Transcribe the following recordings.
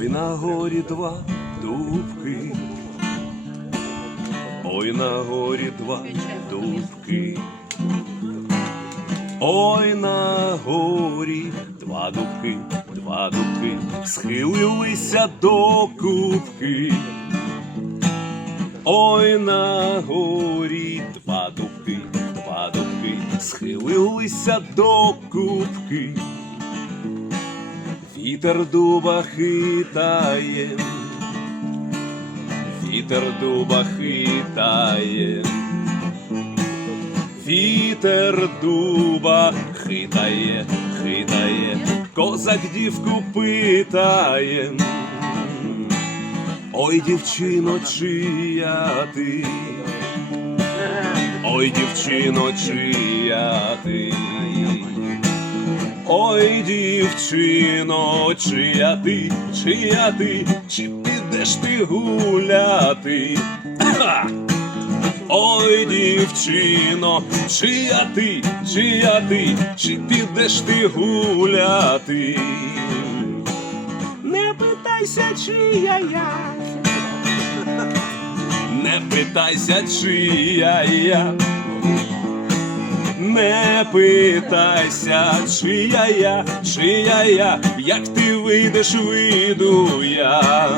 Ой на горі два дубки. Ой на горі два дубки. Ой на горі два дубки, два дубки, схилилися до кубки. Ой на горі два дубки, два дубки, схилилися до кубки. Вітер дуба хитає, вітер дуба хитає, вітер дуба хитає, хитає, козак дівку питає. Ой, дівчино, чия ти, ой, дівчино, чия ти. Ой, дівчино, чия ти, чия ти, чи підеш ти гуляти? Ой, дівчино, чия ти, чия ти, чи підеш ти гуляти? Не питайся, чия я. Не питайся, чия я. Не питайся, чия я, чия я, як ти вийдеш, вийду я.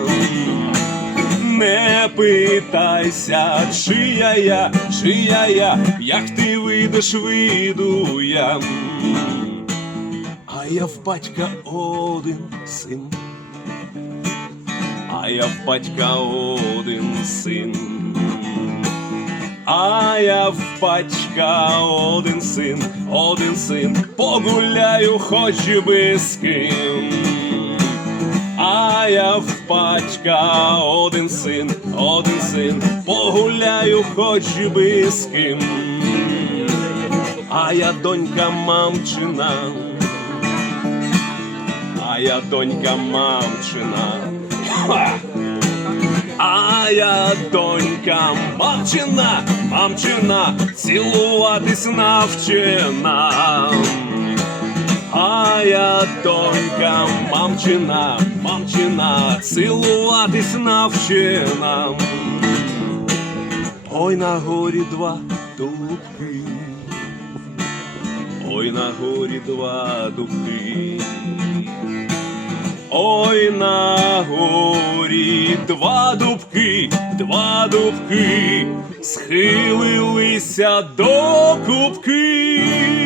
Не питайся, чия я, чия я, як ти вийдеш, вийду я. А я в батька один син, а я в батька один син. А я в батька один син, один син, погуляю хоч би з ким. А я в батька один син, один син, погуляю хоч би з ким. А я донька мамчина, а я донька мамчина. Ха! А я донька мамчина, мамчина, цілуватись навчена. А я донька мамчина, мамчина, цілуватись навчена. Ой на горі два дубки, ой на горі два дубки. Ой на горі два дубки, два дубки, схилилися до кубки.